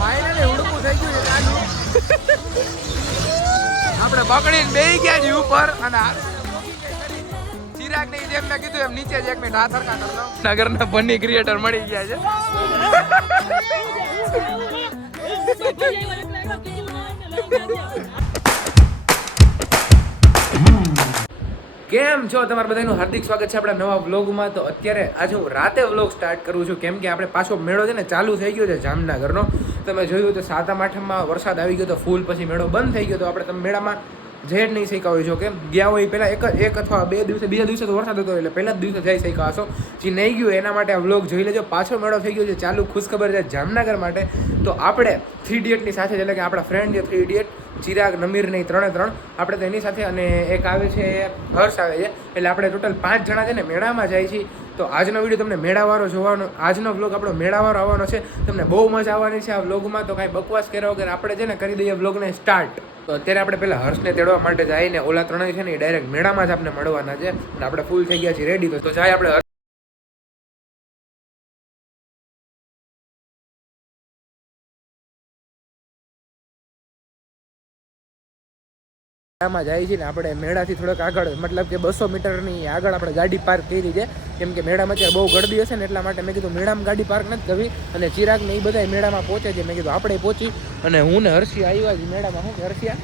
Finally ઉડકું થઈ ગયું છે ચાલુ. આપણે પકડીને બેહી ગયા છે ઉપર અને ચિરાગ ને જેમ મેં કીધું એમ નીચે જ એક મિનિટ હાથ હરકા કરી દો. નગરના ફની ક્રિએટર મળી ગયા છે. કેમ છો તમારા બધાનું હાર્દિક સ્વાગત છે આપણા નવા વ્લોગમાં. તો અત્યારે આજે હું રાતે વ્લોગ સ્ટાર્ટ કરું છું કેમ કે આપણે પાછો મેળો છે ને ચાલુ થઈ ગયો છે જામનગરનો. તમે જોયું તો 7 આઠમમાં વરસાદ આવી ગયો તો ફૂલ, પછી મેળો બંધ થઈ ગયો તો આપણે તમે મેળામાં જઈ જ નહીં શક્યા હોય છો કેમ ગયા હોય પહેલાં એક અથવા 2 દિવસે, બીજા દિવસે તો વરસાદ હતો એટલે પહેલા જ દિવસે જઈ શક્યા હશો. જે નહીં ગયું એના માટે આ વ્લોગ જોઈ લેજો. પાછો મેળો થઈ ગયો છે ચાલુ, ખુશખબર છે જામનગર માટે. તો આપણે 3 ઇડિયટની સાથે એટલે કે આપણા ફ્રેન્ડ જે 3 ઇડિયટ ચિરાગ, નમીર નહીં, 3 આપણે તો એની સાથે અને એક આવે છે હર્ષ આવે છે, એટલે આપણે ટોટલ 5 જણા છે ને મેળામાં જાય છીએ. તો આજનો વિડીયો તમને મેળાવાળો જોવાનો, આજનો વ્લોગ આપણો મેળાવાળો આવવાનો છે. તમને બહુ મજા આવવાની છે આ વ્લોગમાં. તો કાંઈ બકવાસ કર્યા વગર આપણે છે ને કરી દઈએ વ્લોગને સ્ટાર્ટ. તો અત્યારે આપણે પહેલાં હર્ષને તેડવા માટે જઈને ઓલા 3 છે ને એ ડાયરેક્ટ મેળામાં જ આપણે મળવાના છે અને આપણે ફૂલ થઈ ગયા છીએ રેડી. તો જાય આપણે મેળામાં જાય છે ને આપણે મેળાથી થોડોક આગળ, મતલબ કે 200 મીટરની આગળ આપણે ગાડી પાર્ક કરી છે કેમ કે મેળામાં અત્યારે બહુ ગળદી હશે ને એટલા માટે મેં કીધું મેળામાં ગાડી પાર્ક નથી કરવી. અને ચિરાગ ને એ બધા મેળામાં પહોંચે છે, મેં કીધું આપણે પહોંચી અને હું ને હર્ષિયા આવ્યા છે મેળામાં. શું હર્ષિયા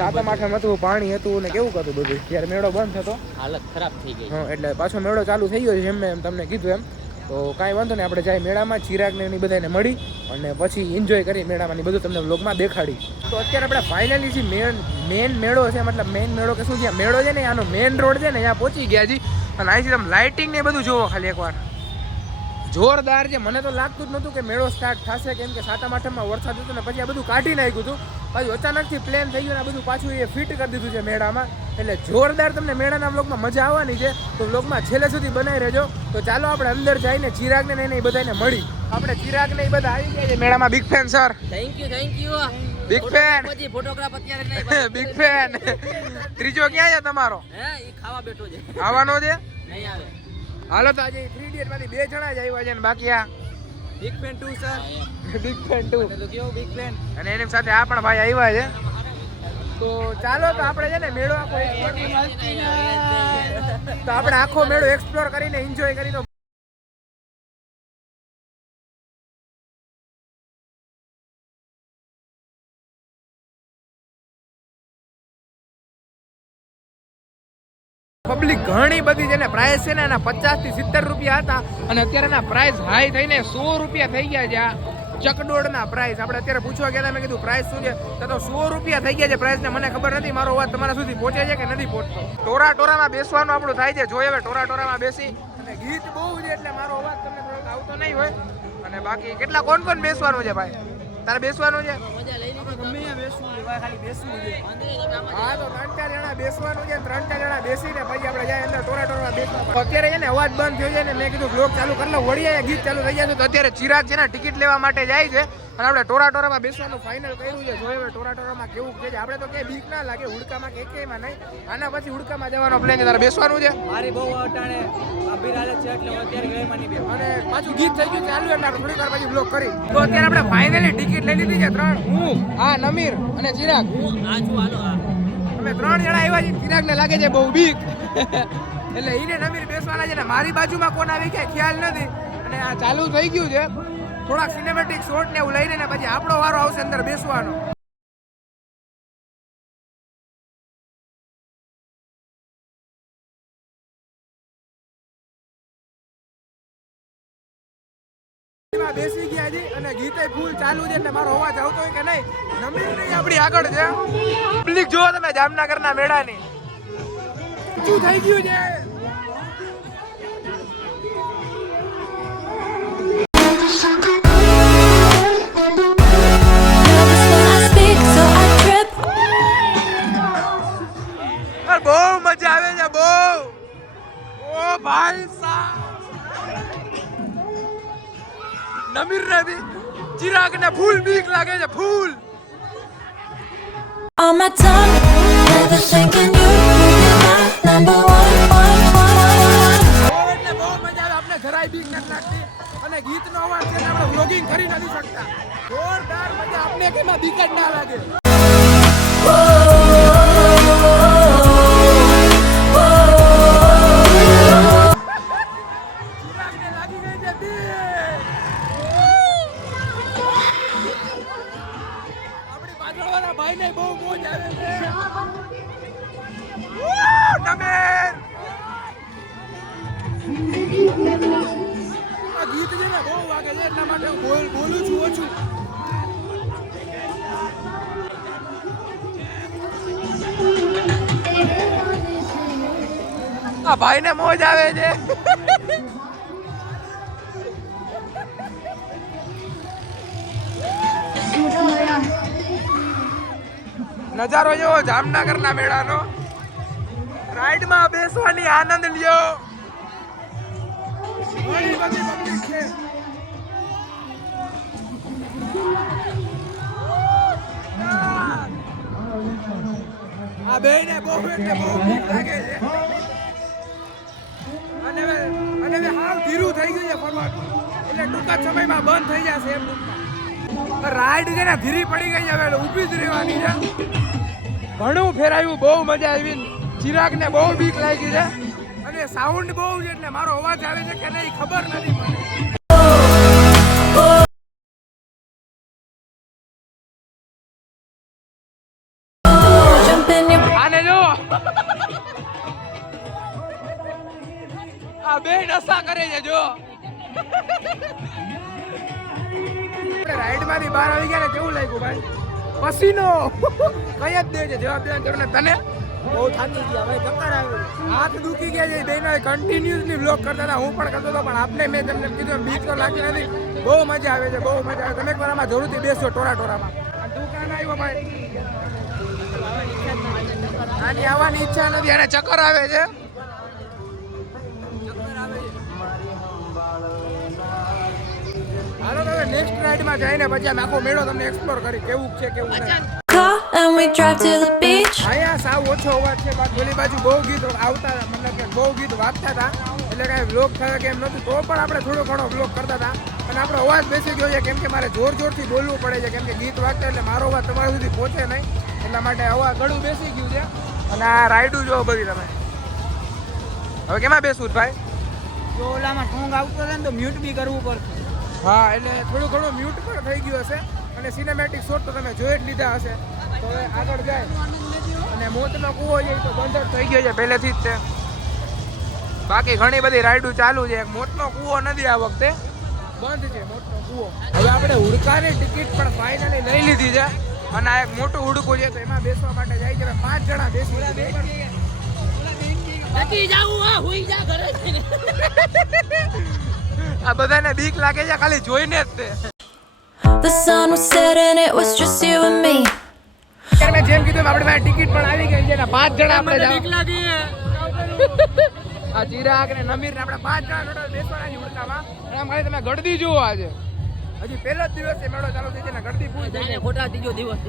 7 આઠમ હતું, પાણી હતું ને કેવું હતું બધું, ત્યારે મેળો બંધ થતો, હાલત ખરાબ થઈ ગઈ. હા, એટલે પાછો મેળો ચાલુ થઈ ગયો છે એમ તમને કીધું એમ. તો કાંઈ વાંધો નહીં, આપણે જાય મેળામાં, ચિરાગને એની બધાને મળી અને પછી એન્જોય કરી મેળામાં બધું તમને વ્લોગમાં દેખાડી. તો અત્યારે આપણે ફાઇનલી જે મેન મેળો છે, મતલબ મેન મેળો કે શું, જ્યાં મેળો છે ને આનો મેન રોડ છે ને ત્યાં પહોંચી ગયા છીએ. અને અહીંથી તમે લાઇટિંગ ને બધું જોવો ખાલી એકવાર, જોરદાર છે. મને તો લાગતું જ નહોતું કે મેળો સ્ટાર્ટ થશે કેમ કે 7 આઠમમાં વરસાદ હતો ને પછી આ બધું કાઢી નાખ્યું હતું. પછી અચાનકથી પ્લેન થઈ ગયું ને આ બધું પાછું એ ફિટ કરી દીધું છે મેળામાં. એટલે જોરદાર તમને મેળાના વ્લોગમાં મજા આવવાની છે. તો વ્લોગમાં છેલ્લે સુધી બનાવી રહેજો. તો ચાલો આપણે અંદર જઈને ચિરાગને ને બધાને મળી. આપણે ચિરાગને એ બધા આવી ગયા છે મેળામાં. Big fan sir, thank you. Big fan, photograph અત્યારે નહીં, બિગ ફેન. ત્રીજો ક્યાં છે તમારો? હે, ઈ ખાવા બેઠો છે, આવવાનો છે, નહીં આવે. હાલો તો આજે 3 ઇડિયટ માંથી 2 જણા જ આવ્યા છે ને બાકી આ big fan 2 sir, big fan 2 તો કેવો બિગ ફેન. અને એની સાથે આ પણ ભાઈ આવ્યા છે. તો ચાલો તો આપણે છે ને મેળો આખો તો આપણે આખો મેળો એક્સપ્લોર કરીને એન્જોય કરીને પબ્લિક ઘણી બધી છે ને. પ્રાઇસ છે ને એના 50 થી 70 રૂપિયા હતા અને અત્યારે એના પ્રાઇસ હાઈ થઈને 100 રૂપિયા થઈ ગયા છે. આ ચકડોળના પ્રાઇસ આપણે અત્યારે પૂછવા ગયા હતા, મેં કીધું પ્રાઇસ શું છે તો 100 રૂપિયા થઈ ગયા છે પ્રાઇસ ને. મને ખબર નથી મારો અવાજ તમારા સુધી પહોંચે છે કે નથી પહોંચતો. ટોરામાં બેસવાનું આપણું થાય છે, જોઈએ હવે ટોરામાં બેસી અને ગીત બહુ છે એટલે મારો અવાજ તમને થોડોક આવતો નહીં હોય. અને બાકી કેટલા કોણ બેસવાનું છે ભાઈ? તારે બેસવાનું છે? હા, તો 3-4 જણા બેસવાનું છે, 3-4 જણા બેસીને પછી આપણે જાય અંદર ટોરામાં બેસવા. અત્યારે છે ને અવાજ બંધ થયો છે ને મેં કીધું બ્લોગ ચાલુ કરી લો, વળી ગીત ચાલુ થઈ ગયા છે. તો અત્યારે ચિરાગ છે ને ટિકિટ લેવા માટે જાય છે અને આપણે ટોરામાં બેસવાનું ફાઇનલ કર્યું છે. જોઈએ હવે ટોરામાં કેવું છે. આપણે તો ક્યાંય બીક ના લાગે, હુડકામાં કે એકેયમાં નહીં. આના પછી હુડકામાં જવાનો પ્લાન છે. તારે બેસવાનું છે? મારી બહુ અટાણે અભીર હાલત છે એટલે અત્યારે ગયેમાં નહીં બે. અને પાછું ગીત થઈ ગયું ચાલુ એટલે આપણે થોડી વાર પછી બ્લોગ કરી. તો અત્યારે આપણે ફાઇનલી ટિકિટ લઈ લીધી છે 3, હું, હા, નમીર અને ચિરાગ. હું આ છું, હાલો. અમે 3 જણા આવ્યા છીએ. ચિરાગને લાગે છે બહુ બીક એટલે એને નમીર બેસવાના છે ને મારી બાજુમાં કોણ આવી ગયા ખ્યાલ નથી. અને આ ચાલુ થઈ ગયું છે, થોડાક સિનેમેટિક શોટ ને એવું લઈને પછી આપણો વારો આવશે અંદર બેસવાનો. બેસી ગયા છે અને ગીતે ફૂલ ચાલુ છે એટલે મારો અવાજ આવતો હોય કે નહીં. નમીર નહીં આપણી આગળ છે. પબ્લિક જો તમે જામનગરના મેળાની શું થઈ ગયું છે. બહુ મજા આવે છે, બહુ. ઓ ભાઈ સાહેબ, નમીર ને બી ચિરાગ ને ફૂલ બીક લાગે છે, ફૂલ. On my tongue, never thinking you, you're my number one. કે એમાં બીક જ ના લાગે. આપણી પાછળવાળા ભાઈને બહુ મોજ આવે છે. નમેર આ ગીત છે ને બહુ વાગે છે એટલા માટે હું બોલું છું ઓછું. આ ભાઈને મોજ આવે છે. નજારો જેવો જામનગરના મેળાનો. રાઈડમાં બેસવાની આનંદ લ્યો. ઘણી બધી પબ્લિક છે. આ બેને બહુ એટલે બહુ બીક લાગે છે. અને હવે હાવ ધીરું થઈ ગયું છે ફરવાનું. એટલે ટૂંકા સમયમાં બંધ થઈ જશે એમ ટૂંકમાં. રાઈડ છે ને ધીરી પડી ગઈ હવે ઊભી જ રહેવાની છે. ઘણું ફેરાયું, બહુ મજા આવી. ચિરાગને બહુ બીક લાગી છે અને સાઉન્ડ બહુ છે એટલે મારો અવાજ આવે છે કે નહીં ખબર નથી મને. આને જો આ બે નશા કરે છે જો. રાઈડ માંથી બહાર આવી ગયા ને કેવું લાગ્યું ભાઈ? પસીનો કઈ જ દે છે જવાબ દેવા જરૂર ને. તને બહુ થાકી ગયા ભાઈ, ચક્કર આવ્યું, હાથ દુખી ગયા છે. બેનો કન્ટિન્યુઅસલી બ્લોગ કરતા હતા, હું પણ કરતો હતો, પણ આપને મેં તમને કીધું બીક તો લાગી નથી. બહુ મજા આવે છે, બહુ મજા આવે. તમે એકવાર આમાં જરૂરથી બેસો ટોળામાં. તું કાન આવ્યો ભાઈ? આની આવવાની ઈચ્છા નથી, એને ચક્કર આવે છે. હાલો હવે નેક્સ્ટ રાઈડમાં જઈને પછી આમ આખો મેળો તમને એક્સપ્લોર કરી કેવું છે કેવું નહીં. And we drive to the beach. અહીંયા સાવ ઓછો અવાજ છે, પેલી બાજુ બહુ ગીત આવતા હતા, મતલબ કે બહુ ગીત વાગતા હતા, એટલે કાંઈ વ્લોગ થયો કે એમ નહોતું. તો પણ આપણે થોડો ઘણો વ્લોગ કરતા હતા અને આપણો અવાજ બેસી ગયો છે કેમ કે મારે જોરથી બોલવું પડે છે કેમ કે ગીત વાગતા એટલે મારો અવાજ તમારા સુધી પહોંચે નહીં, એટલા માટે અવાજ ગળું બેસી ગયું છે. અને આ રાઈડું જો બધી તમે હવે કેમાં બેસવું ભાઈ? જો ઓલામાં સોંગ આવતો હતો ને તો મ્યુટ બી કરવું પડશે. હા, એટલે થોડું ઘણું મ્યુટ પણ થઈ ગયું હશે અને સિનેમેટિક શોટ તો તમે જોઈ જ લીધા હશે. તો હવે આગળ જાય અને મોતનો કૂવો છે તો બંધ જ થઈ ગયો છે પહેલેથી જ તે. બાકી ઘણી બધી રાઈડો ચાલુ છે. મોતનો કૂવો નથી આ વખતે, બંધ છે મોતનો કૂવો. હવે આપણે હુડકાની ટિકિટ પણ ફાઇનલી લઈ લીધી છે અને આ એક મોટું હુડકું છે તો એમાં બેસવા માટે જાય છે. 5 જણા બેસી નથી જાવું, હા હુઈ જા ઘરે. આ બધાને બીક લાગે છે ખાલી જોઈને જ તે. The sun was setting, it was just you and me. મેં જેમ કીધું આપણી પાસે ટિકિટ પણ આવી ગઈ છે ને 5 જણા આપણે બીક લાગે. આ ચિરાગ ને નમીર ને આપણે 5 જણા ટોટલ બેસવાના છે હુડકામાં. અને આમ ખાલી તમે ગળદી જુઓ આજે. હજી પહેલો જ દિવસ છે મેળો ચાલુ થઈ છે ને ગળદી ફૂલ થઈ છે. ખોટા ત્રીજો દિવસ.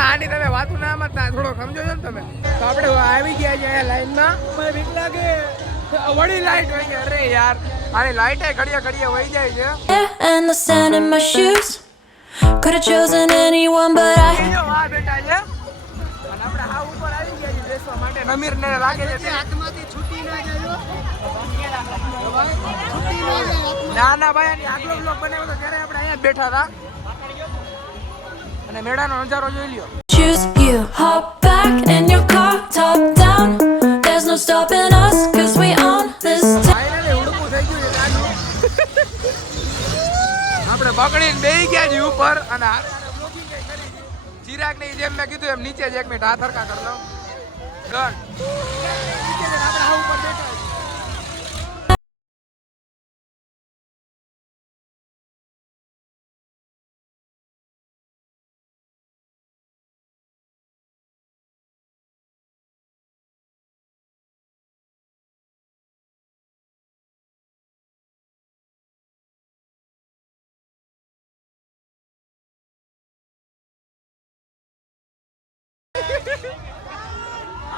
આની તમે વાતું ના મતતા થોડો સમજો છો ને તમે. તો આપણે આવી ગયા છે અહીંયા લાઈનમાં. મને બીક લાગે. વળી લાઈટ હોય છે. અરે યાર આની લાઈટ ઘડીએ વહી જાય છે. And the sand in my shoes. Could have chosen anyone, but I. જો આ બેટા છે અને આપણે હા ઉપર આવી ગયા છે બેસવા માટે. નમીર ને લાગે છે હાથમાંથી છૂટી ના જાય. ના ભાઈ આની આગલો બ્લોગ બનાવ્યો તો ત્યારે આપણે અહીંયા જ બેઠા હતા અને મેળાનો નજારો જોઈ લ્યો. Choose you. Hop back in your car, top down. There's no stopping us, cause we own this town. Finally હુડકું થઈ ગયું છે ચાલુ. આપણે બગડીને બેહી ગયા છે ઉપર અને બ્લોગિંગ કઈ કરી છે. ચિરાગ ને જેમ મેં કીધું એમ નીચે જ 1 મિનિટ હાથ હરકા કરી લો. ડન. નીચે જઈને આપણે હા ઉપર બેઠા છીએ.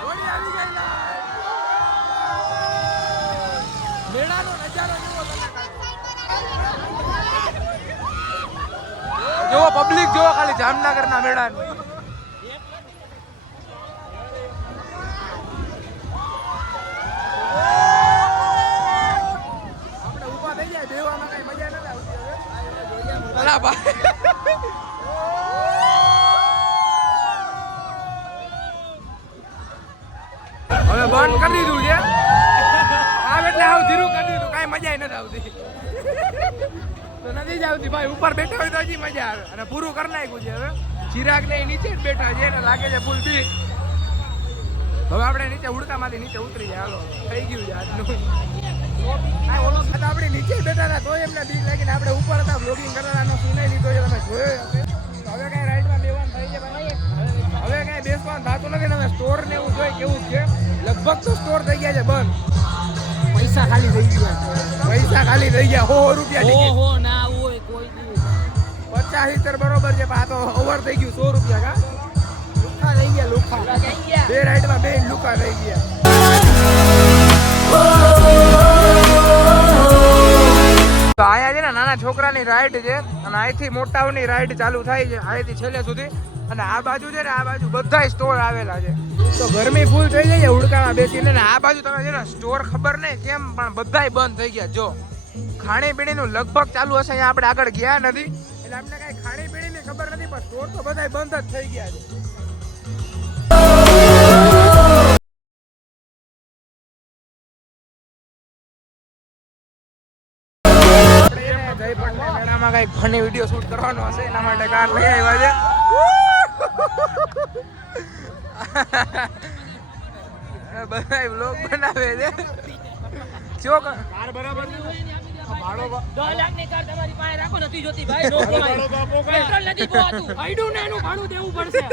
વળી આવી ગઈ લાઈટ. મેળાનો નજારો જુઓ તમે. જોવો પબ્લિક જોવો ખાલી જામનગરના મેળાની. આપણે ઊભા થઈ ગયા બેવામાં કઈ મજા નથી આવતી હવે. અલા ભાઈ હવે બંધ કરી દીધું છે આવ એટલે આવ ધીરું કરી દીધું કાંઈ મજા નથી આવતી તો નથી જ આવતી ભાઈ. ઉપર બેઠા હોય તો હજી મજા આવે અને પૂરું કરી નાખ્યું છે હવે. ચિરાગ ને નીચે જ બેઠા છે એને લાગે છે ફૂલ થી. હવે આપણે નીચે ઉડકામાંથી નીચે ઉતરી જાય. હાલો થઈ ગયું છે આજનું. આ ઓલો ખાતા આપણે નીચે બેઠા હતા તો એમને બીક લાગીને આપણે ઉપર હતા બ્લોગિંગ કરવાનો સુનાઈ લીધો છે તમે જોયો હશે. તો હવે કઈ રાઈડમાં બેવાનું થઈ છે ભાઈ. હવે કઈ બેસવાનું થતું નથી. તમે સ્ટોર ને એવું જોઈ કેવું છે. લગભગ તો સ્ટોર થઈ ગયા છે બંધ. પૈસા ખાલી થઈ ગયા. 100 રૂપિયા હો ના હોય કોઈ દી 50 બરોબર છે. આ તો ઓવર થઈ ગયું 100 રૂપિયા કા લુખા થઈ ગયા. લુખા બે રાઈડમાં બે લુખા થઈ ગયા. તો આયા છે ને નાના છોકરાની રાઈડ છે અને અહીંથી મોટાઓની રાઈડ ચાલુ થાય છે અહીંથી છેલ્લે સુધી. અને આ બાજુ છે ને આ બાજુ બધાય સ્ટોર આવેલા છે. તો ગરમી ફૂલ થઈ જાય ઉડકામાં બેસીને. ને આ બાજુ તમે છે ને સ્ટોર ખબર નહીં કેમ પણ બધાય બંધ થઈ ગયા. જો ખાણીપીણીનું લગભગ ચાલુ હશે. અહીંયા આપણે આગળ ગયા નથી એટલે અમને કઈ ખાણીપીણીની ખબર નથી પણ સ્ટોર તો બધાય બંધ જ થઈ ગયા છે. મેળામાં કઈક ફની વિડીયો શૂટ કરવાનો હશે એના માટે કાર લઈ આવ્યા છે. બધા વ્લોગ બનાવે છે. શું કાર બરાબર ભાડો 10 લાખની કાર તમારી પાસે રાખો નથી જોતી ભાઈ. નો પેટ્રોલ નથી પોતું. આઈડું ને એનું ભાડું દેવું પડશે.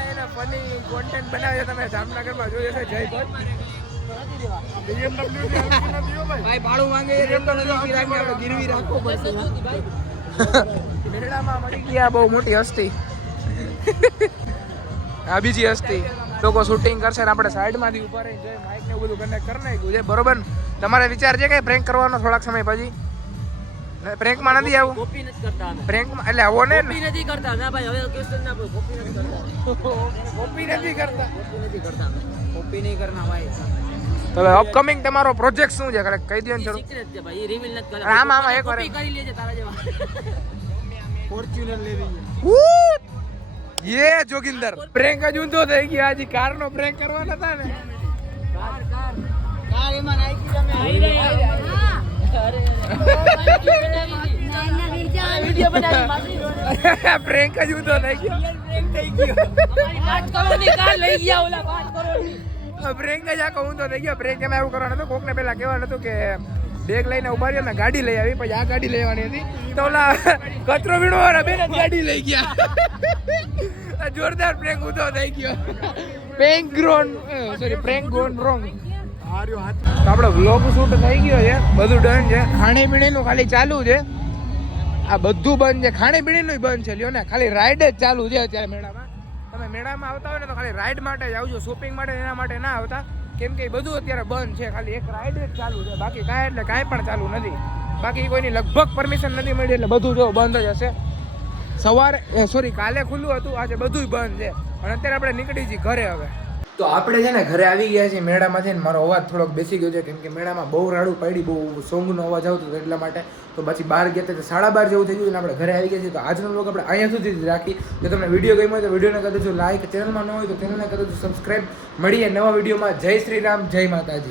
એને ફની કોન્ટેન્ટ બનાવે છે. તમે જામનગરમાં જોયું હશે જય ભટ્ટ. ભાઈ ભાડું માંગે એ રેટ તો નથી રાખી આપણે ગીરવી રાખવો પડશે. મેળામાં મળી ગયા બહુ મોટી હસ્તી. આ બીજી હસ્તી. લોકો શૂટિંગ કરશે ને આપણે સાઈડમાંથી ઉભા રહીને જઈ માઇક ને બધું કનેક્ટ કરી નાખ્યું છે. બરોબર ને? તમારે વિચાર છે કે પ્રેન્ક કરવાનો થોડાક સમય પછી? પ્રેન્કમાં નથી આવું. કોપી નથી કરતા અમે. પ્રેન્કમાં એટલે આવો ને કોપી નથી કરતા ના ભાઈ. હવે ક્વેશ્ચન ના પૂછો. કોપી નથી કરતા. કોપી નથી કરતા. કોપી નથી કરતા અમે. કોપી નહીં કરના ભાઈ. તો અપકમિંગ તમારો પ્રોજેક્ટ શું છે ખરેખર કહી દો ને થોડું. સિક્રેટ છે ભાઈ. રિવીલ નથી કરતા. આમાં એક વાર કોપી કરી લેજે તારા જેવા. ફોર્ચ્યુનર લેવી ये जोगिंदर प्रेंक જ ઊંધો થઈ ગયો. આજે કાર નો પ્રેન્ક કરવાનો હતા ને. કાર એમાં નાખી તમે આઈ વિડિયો બનાવી માસી પ્રેન્ક જ ઊંધો થઈ ગયો. પ્રેન્ક થઈ ગયો. અમારી 5 કરોડની કાર લઈ ગયા ઓલા 5 કરોડની. પ્રેન્ક જ આખો ઊંધો થઈ ગયો. પ્રેન્ક એમાં એવું કરવાનું હતું. કોકને પેલા કહેવાનું હતું કે બેગ લઈને ઉભા રહ્યો ને ગાડી લઈ આવી. પછી આ ગાડી લેવાની હતી તો ઓલા કચરો વીણવાળા બેન જ ગાડી લઈ ગયા. જોરદાર પ્રેન્ક ઊંધો થઈ ગયો. Prank gone wrong. તો આપણો વ્લોગ શૂટ થઈ ગયો છે. બધું ડન છે. ખાણીપીણીનું ખાલી ચાલુ છે. આ બધું બંધ છે. ખાણીપીણીનું બંધ છે. લ્યો ને ખાલી રાઈડ જ ચાલુ છે અત્યારે મેળામાં. તમે મેળામાં આવતા હોય ને તો ખાલી રાઈડ માટે જ આવજો. શોપિંગ માટે એના માટે ના આવતા. કેમ કે બધું અત્યારે બંધ છે. ખાલી એક રાઈડ જ ચાલુ છે. બાકી કાંઈ એટલે કાંઈ પણ ચાલુ નથી. બાકી કોઈની લગભગ પરમિશન નથી મળી એટલે બધું જો બંધ જ હશે. સવારે કાલે ખુલ્લું હતું. આજે બધું બંધ છે. અને અત્યારે આપણે નીકળી છીએ ઘરે હવે. તો આપણે છે ને ઘરે આવી ગયા છીએ મેળામાંથી. મારો અવાજ થોડોક બેસી ગયો છે કેમ કે મેળામાં બહુ રાડું પડી. બહુ સોંગનો અવાજ આવતો હતો એટલા માટે. તો પછી બહાર ગયા તો 12:30 જેવું થઈ ગયું. આપણે ઘરે આવી ગયા છીએ. તો આજનો વ્લોગ આપણે અહીંયા સુધી જ રાખી. જો તમને વિડીયો ગમ્યો હોય તો વિડીયોને કરી દેજો લાઈક. ચેનલમાં ન હોય તો ચેનલને કરી દેજો સબસ્ક્રાઈબ. મળીએ નવા વિડીયોમાં. જય શ્રી રામ, જય માતાજી.